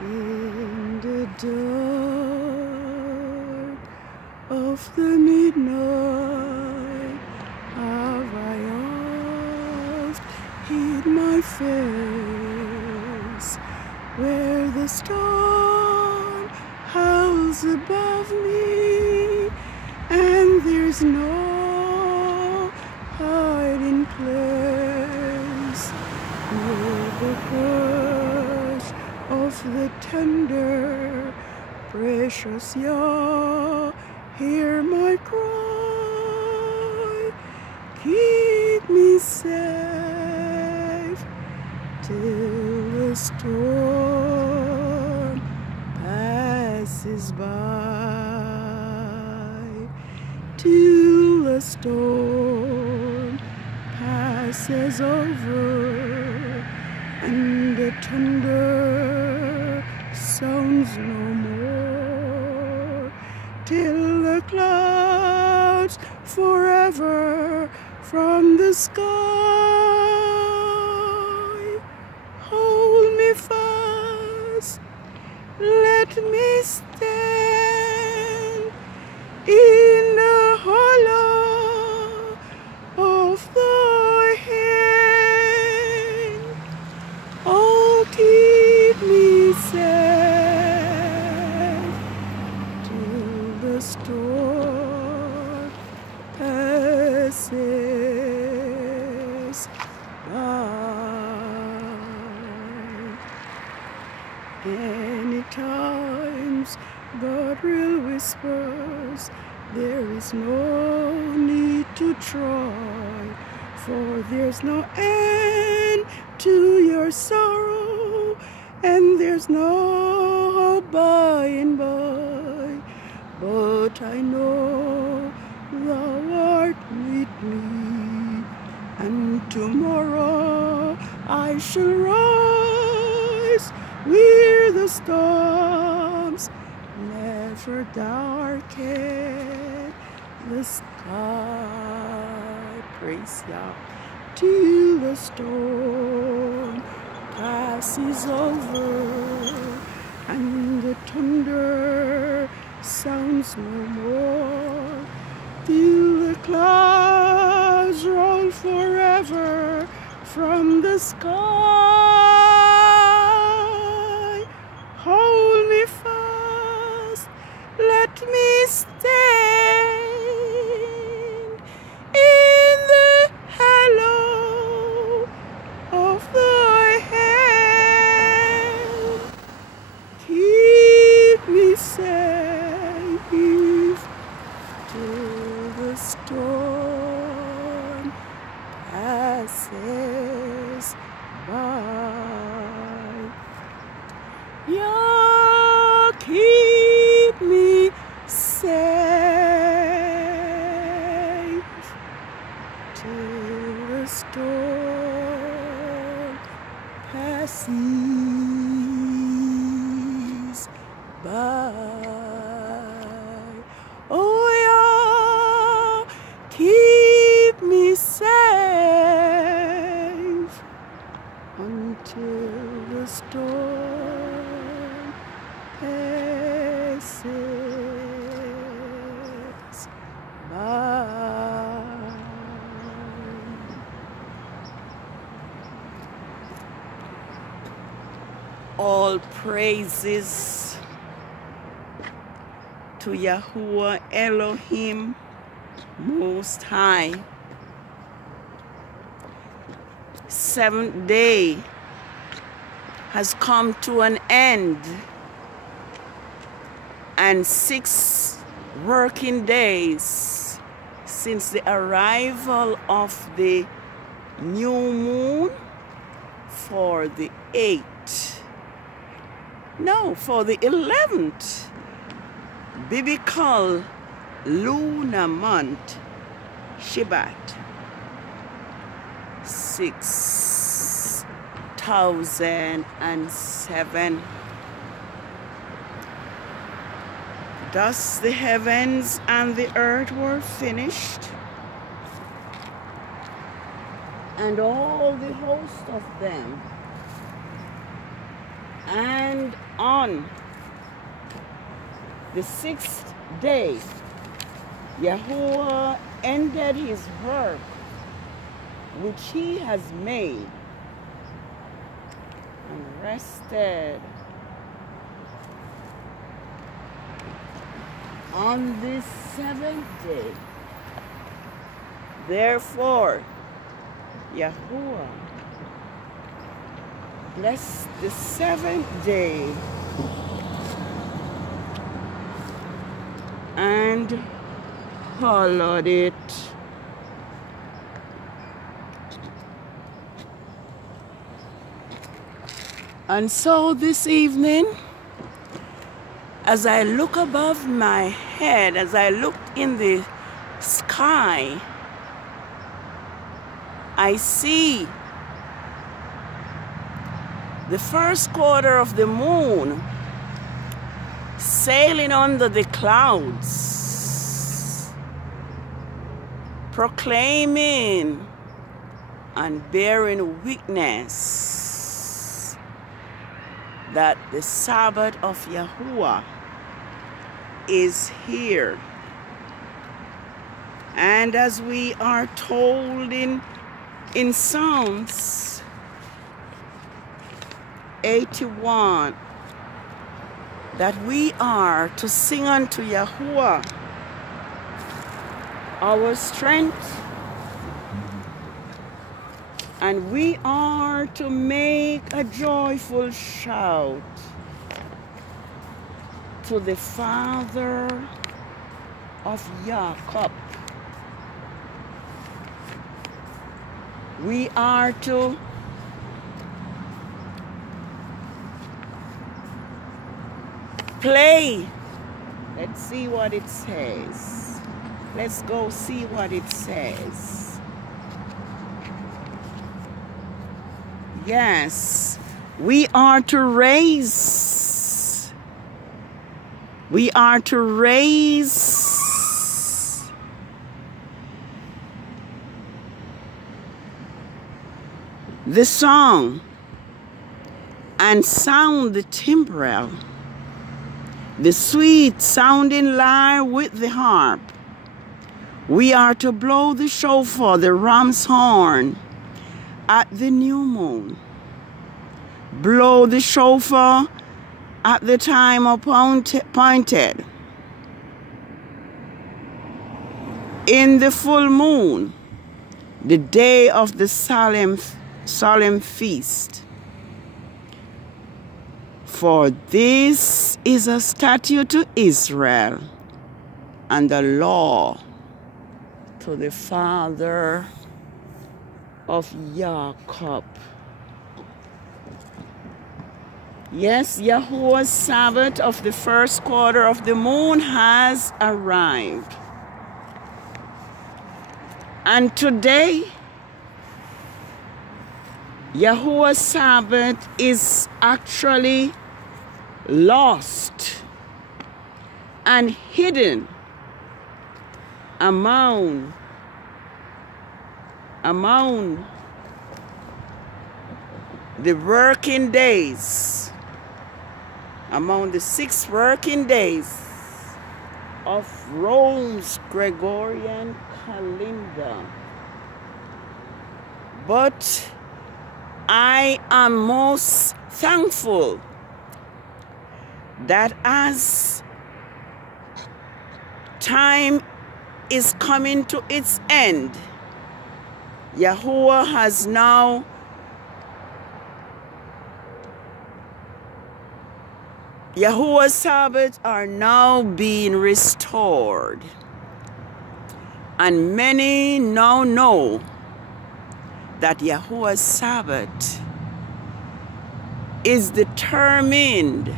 In the dark of the midnight have I oft hid my face, where the storm howls above me, and there's no hiding place, near the hush of the tender, precious Yah, hear my cry, keep me safe till the storm passes by, till the storm passes over, and the thunder sounds no more, till the clouds forever from the sky hold me fast, let me stand in the hollow of thy hand. Oh, keep me safe till the storm passes by. Many times God will whispers, there is no need to try, for there's no end to your sorrow, and there's no hope by and by. But I know thou art with me, and tomorrow I shall rise where the storms never darken the sky. Praise Yah. Till the storm passes over, and the thunder sounds no more, till the clouds roll forever from the sky. Hold me fast, let me stand in the hollow of thy hand. Keep me safe till the storm passes by. Yah, keep me safe till the storm passes by. Oh, Yah, keep me safe until the storm passes by. All praises to Yahuwah Elohim Most High. Seventh day has come to an end, and 6 working days since the arrival of the new moon for the 11th biblical lunar month, Shebat, 6007. Thus the heavens and the earth were finished, and all the host of them, and on the sixth day, Yahuwah ended his work which he has made and rested on the seventh day. Therefore, Yahuwah blessed the seventh day and hallowed it. And so this evening, as I look above my head, as I look in the sky, I see the first quarter of the moon sailing under the clouds, proclaiming and bearing witness that the Sabbath of Yahuwah is here. And as we are told in Psalms 81, that we are to sing unto Yahuwah our strength, and we are to make a joyful shout to the Father of Jacob. We are to play. Let's see what it says. Let's go see what it says. Yes, we are to raise. We are to raise the song and sound the timbrel, the sweet sounding lyre with the harp. We are to blow the shofar, the ram's horn, at the new moon. Blow the shofar at the time appointed. In the full moon, the day of the solemn feast. For this is a statute to Israel and a law to the father of Jacob. Yes, Yahuwah's Sabbath of the first quarter of the moon has arrived. And today, Yahuwah's Sabbath is actually lost and hidden among the working days, among the 6 working days of Rome's Gregorian calendar. But I am most thankful that as time is coming to its end, Yahuwah has now Yahuwah's Sabbath are now being restored. And many now know that Yahuwah's Sabbath is determined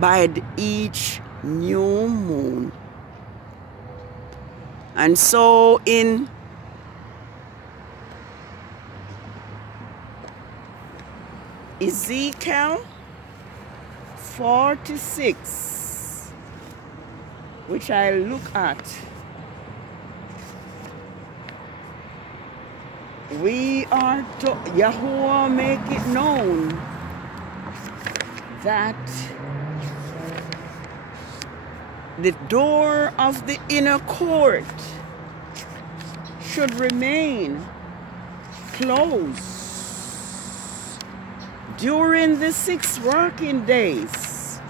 by each new moon. And so in Ezekiel 46, which I look at, we are to Yahuwah make it known that the door of the inner court should remain closed during the 6 working days.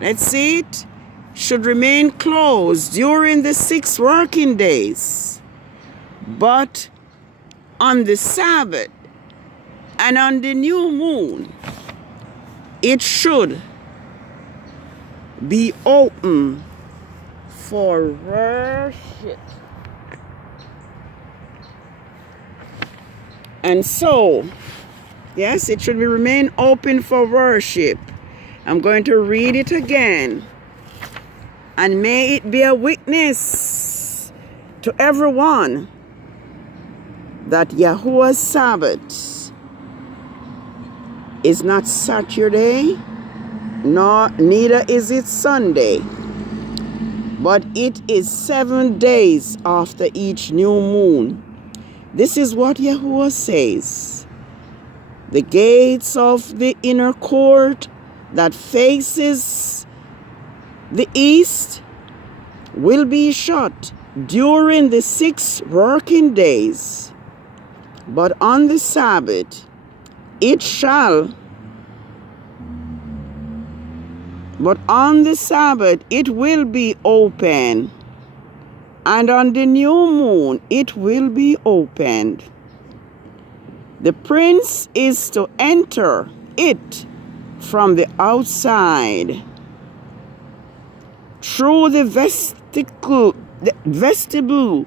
Let's see it. Should remain closed during the 6 working days. But on the Sabbath and on the new moon, it should be open for worship. And so, yes, it should remain open for worship. I'm going to read it again. And may it be a witness to everyone that Yahuwah's Sabbath is not Saturday, neither is it Sunday, but it is 7 days after each new moon. This is what Yahuwah says. The gates of the inner court that faces the east will be shut during the 6 working days, but on the Sabbath it will be open, and on the new moon it will be opened. The prince is to enter it from the outside through the vestibule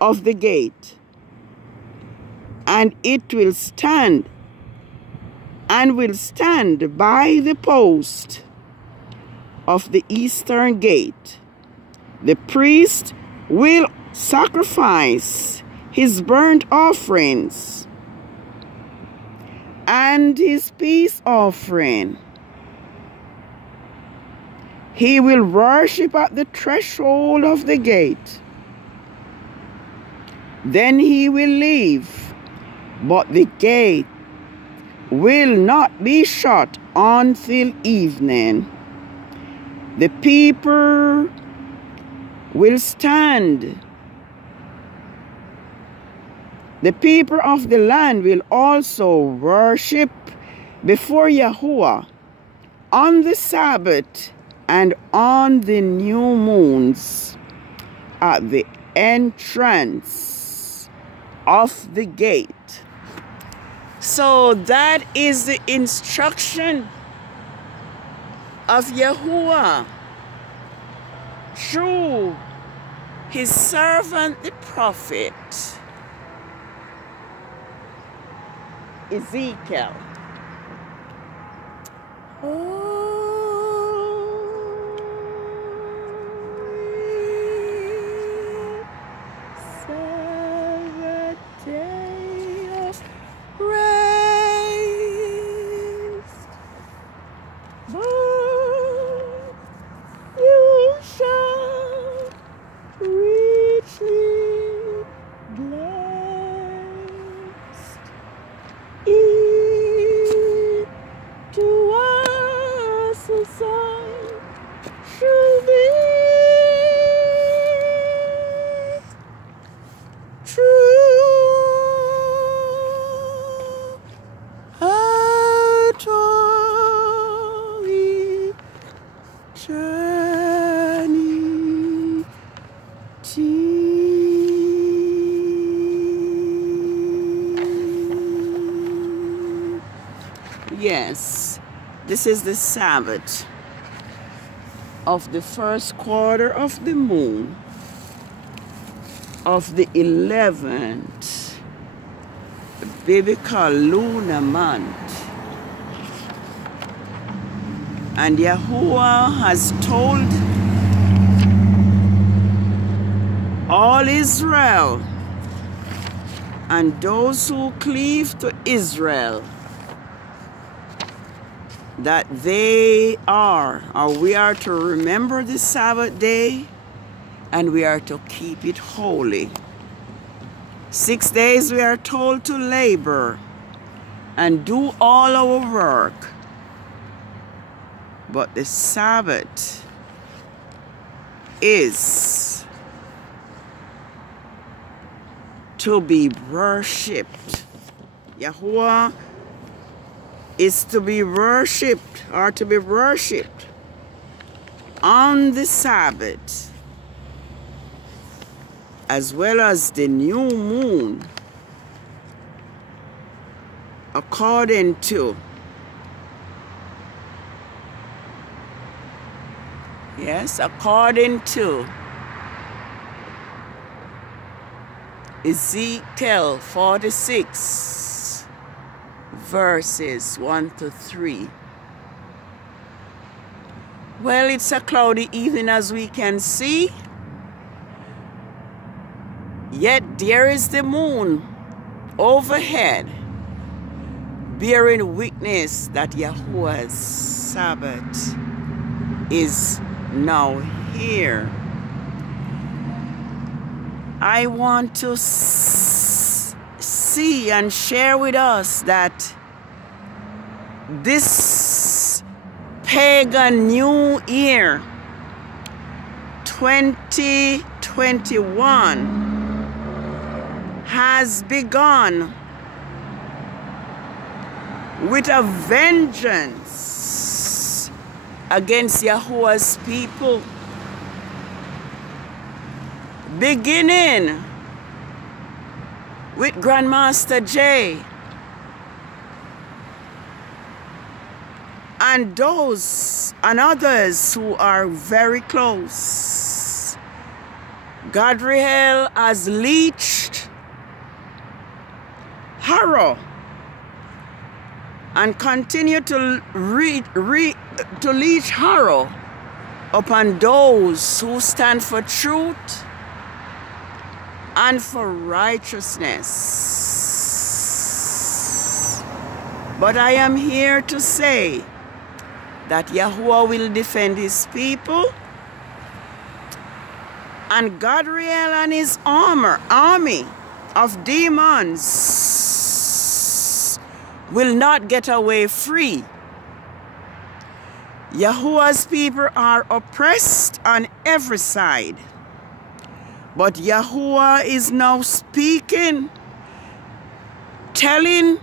of the gate, and it will stand by the post of the eastern gate. The priest will sacrifice his burnt offerings and his peace offering. He will worship at the threshold of the gate. Then he will leave, but the gate will not be shut until evening. The people will stand. The people of the land will also worship before Yahuwah on the Sabbath and on the new moons at the entrance of the gate. So that is the instruction of Yahuwah through his servant the prophet Ezekiel. Sabbath day of rest, but you shall richly blessed. Eat to us a sign shall be true at all eternity. Yes, this is the Sabbath of the first quarter of the moon of the 11th biblical lunar month. And Yahuwah has told all Israel and those who cleave to Israel that they are, or we are to remember the Sabbath day and we are to keep it holy. 6 days we are told to labor, and do all our work. But the Sabbath is to be worshipped. Yahuwah is to be worshipped, or to be worshipped on the Sabbath, as well as the new moon, according to Ezekiel 46 verses 1 to 3. Well, it's a cloudy evening, as we can see, yet there is the moon overhead, bearing witness that Yahuwah's Sabbath is now here. I want to see and share with us that this pagan new year 2021 has begun with a vengeance against Yahuwah's people, beginning with Grandmaster J and those and others who are very close. Gadriel has leached horror and continue to leach horror upon those who stand for truth and for righteousness. But I am here to say that Yahuwah will defend his people, and Gadriel and his army of demons will not get away free. Yahuwah's people are oppressed on every side, but Yahuwah is now speaking, telling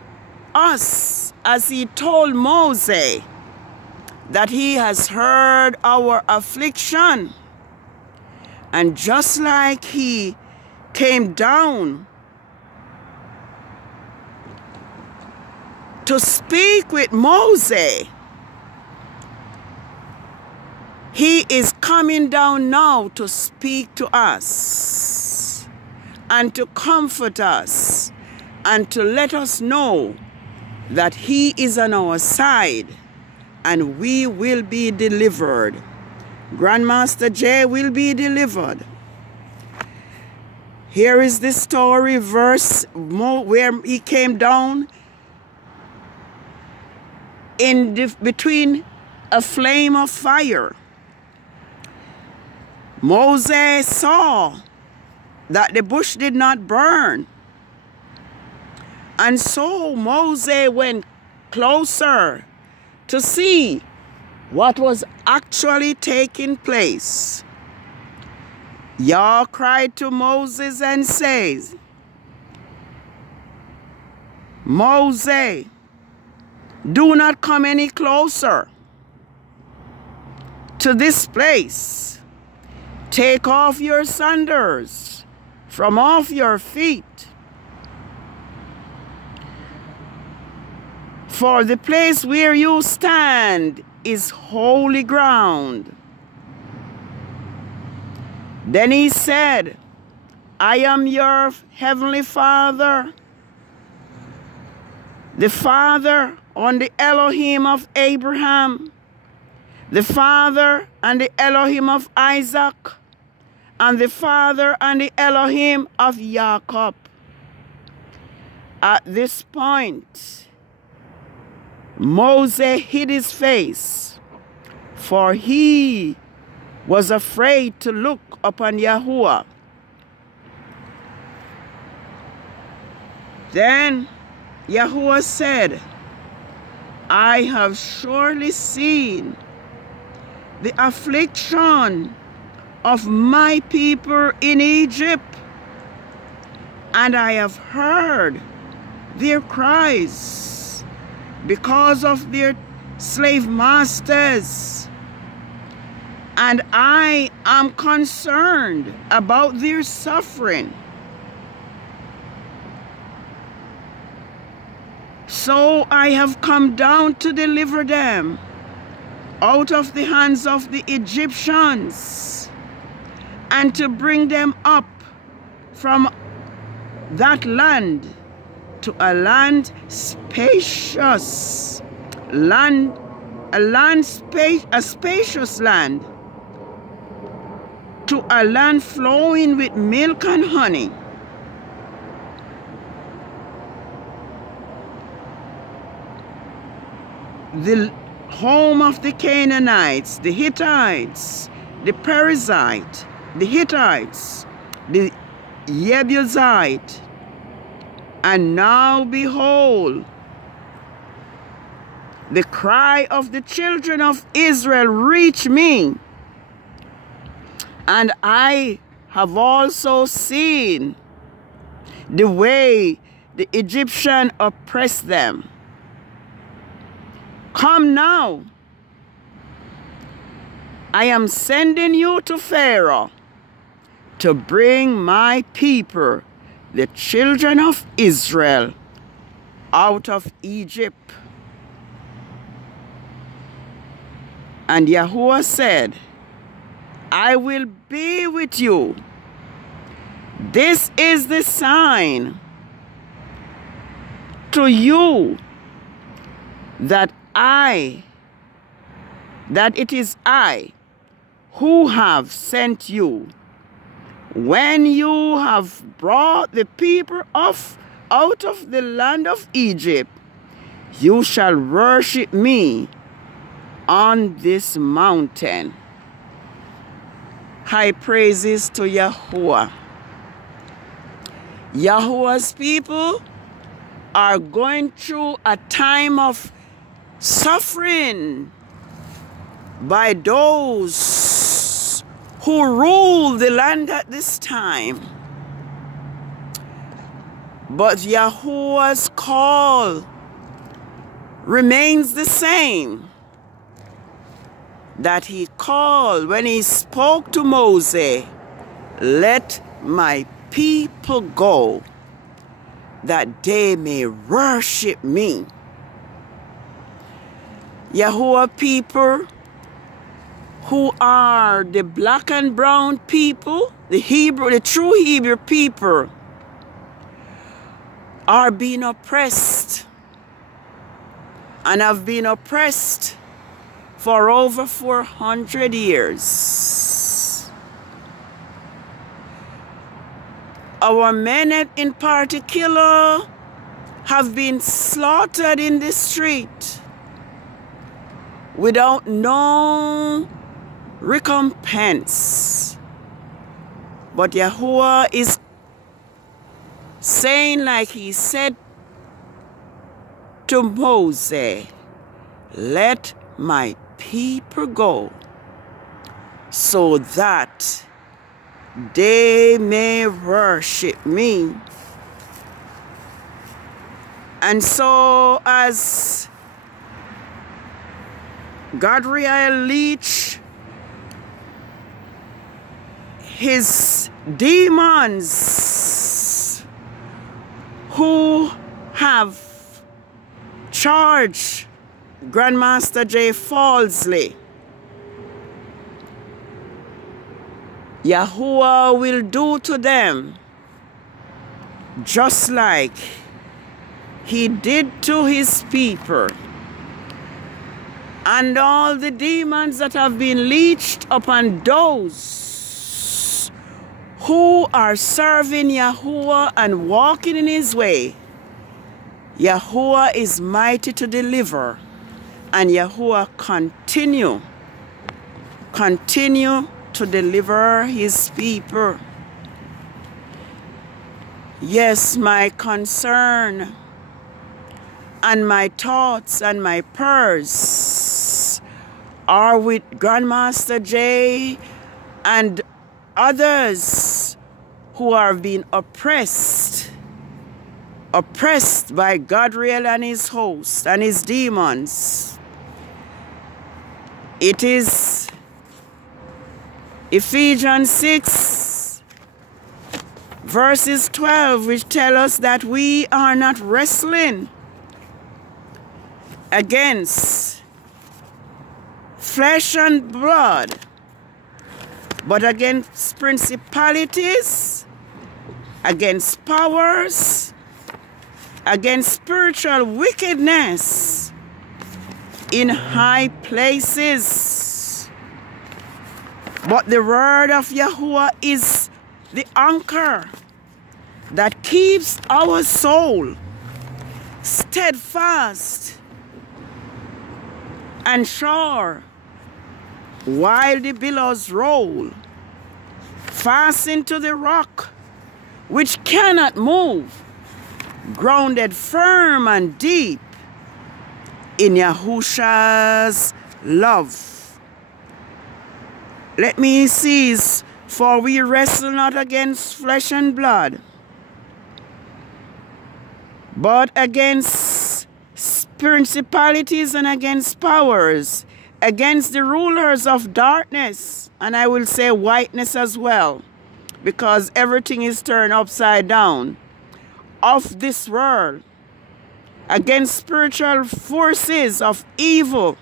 us, as he told Moses, that he has heard our affliction. And just like he came down to speak with Moses, he is coming down now to speak to us and to comfort us and to let us know that he is on our side and we will be delivered. Grandmaster J will be delivered. Here is the story verse where he came down between a flame of fire. Moses saw that the bush did not burn, and so Moses went closer to see what was actually taking place. Yah cried to Moses and says, Moses, do not come any closer to this place. Take off your sandals from off your feet, for the place where you stand is holy ground. Then he said, I am your heavenly Father, the Father on the Elohim of Abraham, the Father and the Elohim of Isaac, and the Father and the Elohim of Jacob. At this point, Moses hid his face, for he was afraid to look upon Yahuwah. Then Yahuwah said, I have surely seen the affliction of my people in Egypt, and I have heard their cries because of their slave masters, and I am concerned about their suffering. So I have come down to deliver them out of the hands of the Egyptians, and to bring them up from that land to a land spacious, a spacious land, to a land flowing with milk and honey. The home of the Canaanites, the Hittites, the Perizzite, the Hittites, the Jebusite. And now behold, the cry of the children of Israel reached me, and I have also seen the way the Egyptian oppressed them. Come now, I am sending you to Pharaoh to bring my people, the children of Israel, out of Egypt. And Yahuwah said, I will be with you. This is the sign to you that it is I who have sent you. When you have brought the people out of the land of Egypt, you shall worship me on this mountain. High praises to Yahuwah. Yahuwah's people are going through a time of suffering by those who rule the land at this time. But Yahuwah's call remains the same that he called when he spoke to Moses, let my people go, that they may worship me. Yahuwah people who are the black and brown people, the true Hebrew people, are being oppressed and have been oppressed for over 400 years. Our men in particular have been slaughtered in the street without no recompense. But Yahuwah is saying, like he said to Moses, let my people go so that they may worship me. And so as Godriel Leach, his demons who have charged Grandmaster J. Falsley, Yahuwah will do to them just like he did to his people. And all the demons that have been leached upon those who are serving Yahuwah and walking in his way, Yahuwah is mighty to deliver. And Yahuwah continue to deliver his people. Yes, my concern and my thoughts and my prayers are with Grandmaster Jay and others who are being oppressed by Godriel and his host and his demons. It is Ephesians 6 verses 12 which tell us that we are not wrestling against flesh and blood, but against principalities, against powers, against spiritual wickedness in high places. But the word of Yahuwah is the anchor that keeps our soul steadfast and sure while the billows roll. Fastened to the rock which cannot move, grounded firm and deep in Yahusha's love. Let me cease, for we wrestle not against flesh and blood, but against principalities and against powers, against the rulers of darkness, and I will say whiteness as well, because everything is turned upside down, of this world, against spiritual forces of evil,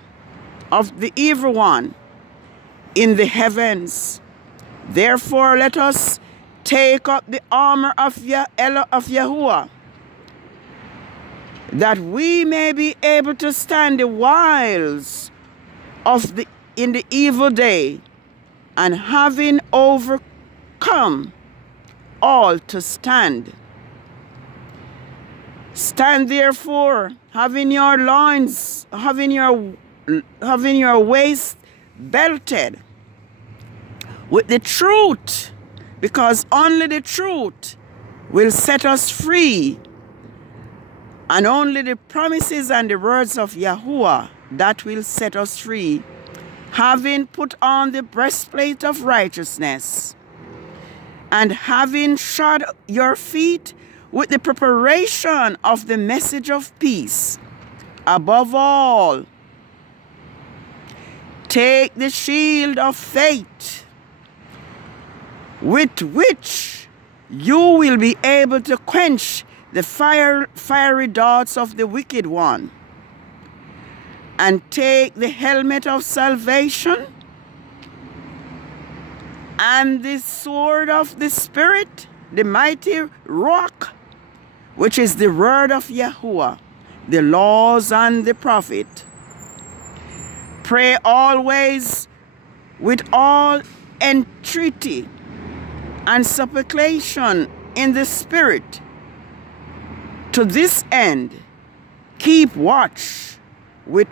of the evil one in the heavens. Therefore, let us take up the armor of Yahuwah, that we may be able to stand the wiles in the evil day, and having overcome all to stand. Stand therefore, having your loins, having your waist belted with the truth, because only the truth will set us free, and only the promises and the words of Yahuwah that will set us free. Having put on the breastplate of righteousness, and having shod your feet with the preparation of the message of peace. Above all, take the shield of faith, with which you will be able to quench the fiery darts of the wicked one, and take the helmet of salvation and the sword of the Spirit, the mighty rock, which is the word of Yahuwah, the laws and the prophet. Pray always with all entreaty and supplication in the Spirit. To this end, keep watch with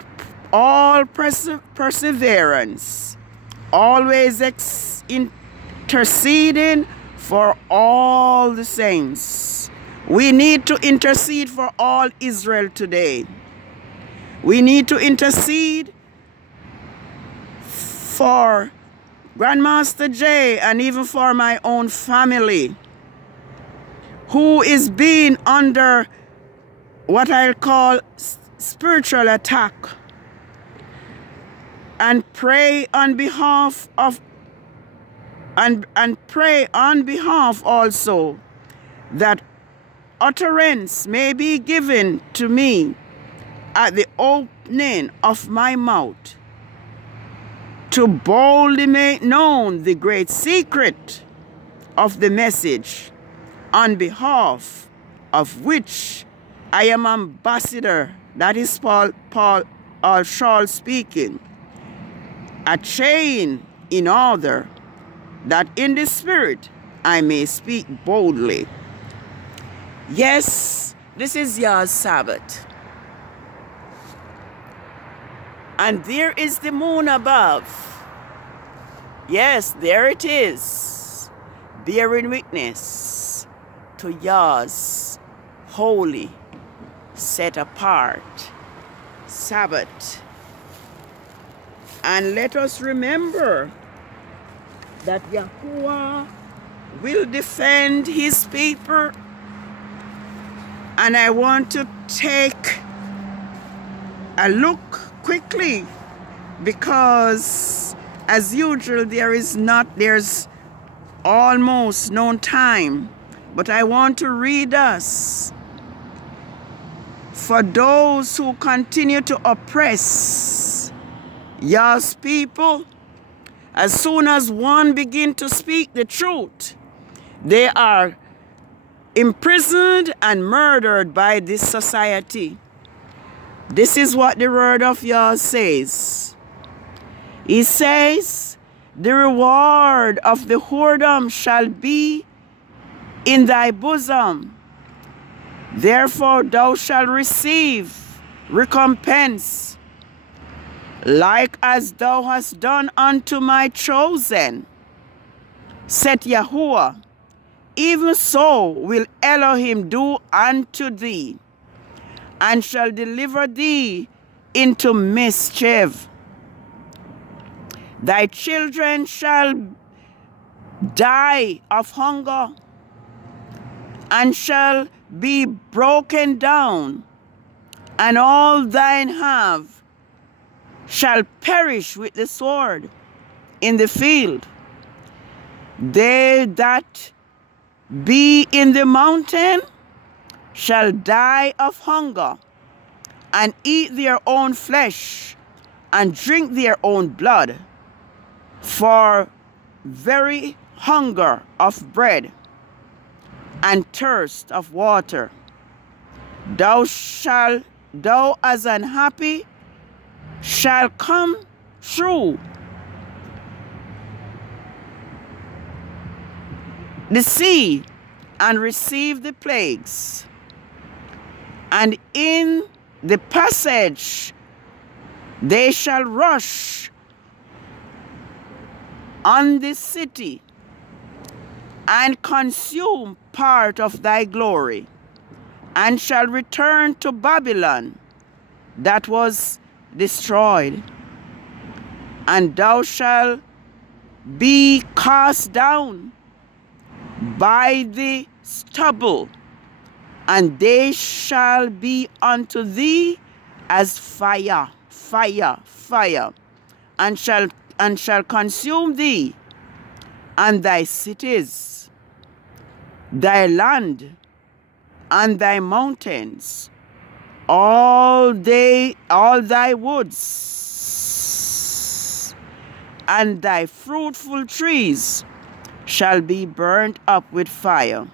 all perseverance, always interceding for all the saints. We need to intercede for all Israel today. We need to intercede for Grandmaster Jay and even for my own family, who is being under what I'll call spiritual attack, and pray on behalf of and pray on behalf also that utterance may be given to me at the opening of my mouth, to boldly make known the great secret of the message, on behalf of which I am ambassador. That is Paul Shaul speaking. A chain in order that in the Spirit I may speak boldly. Yes, this is your Sabbath. And there is the moon above. Yes, there it is, bearing witness to Yah's holy set apart Sabbath. And let us remember that Yahuwah will defend his people. And I want to take a look quickly, because as usual there's almost no time, but I want to read us: for those who continue to oppress Yah's people, as soon as one begin to speak the truth, they are imprisoned and murdered by this society. This is what the word of Yah says. He says, the reward of the whoredom shall be in thy bosom. Therefore thou shalt receive recompense, like as thou hast done unto my chosen, said Yahuwah. Even so will Elohim do unto thee, and shall deliver thee into mischief. Thy children shall die of hunger, and shall be broken down, and all thine have shall perish with the sword in the field. They that be in the mountain shall die of hunger, and eat their own flesh, and drink their own blood, for very hunger of bread, and thirst of water. Thou as unhappy shall come through the sea and receive the plagues, and in the passage they shall rush on the city and consume part of thy glory, and shall return to Babylon that was destroyed, and thou shalt be cast down by the stubble, and they shall be unto thee as fire, and shall consume thee and thy cities, thy land and thy mountains, all thy woods, and thy fruitful trees shall be burnt up with fire.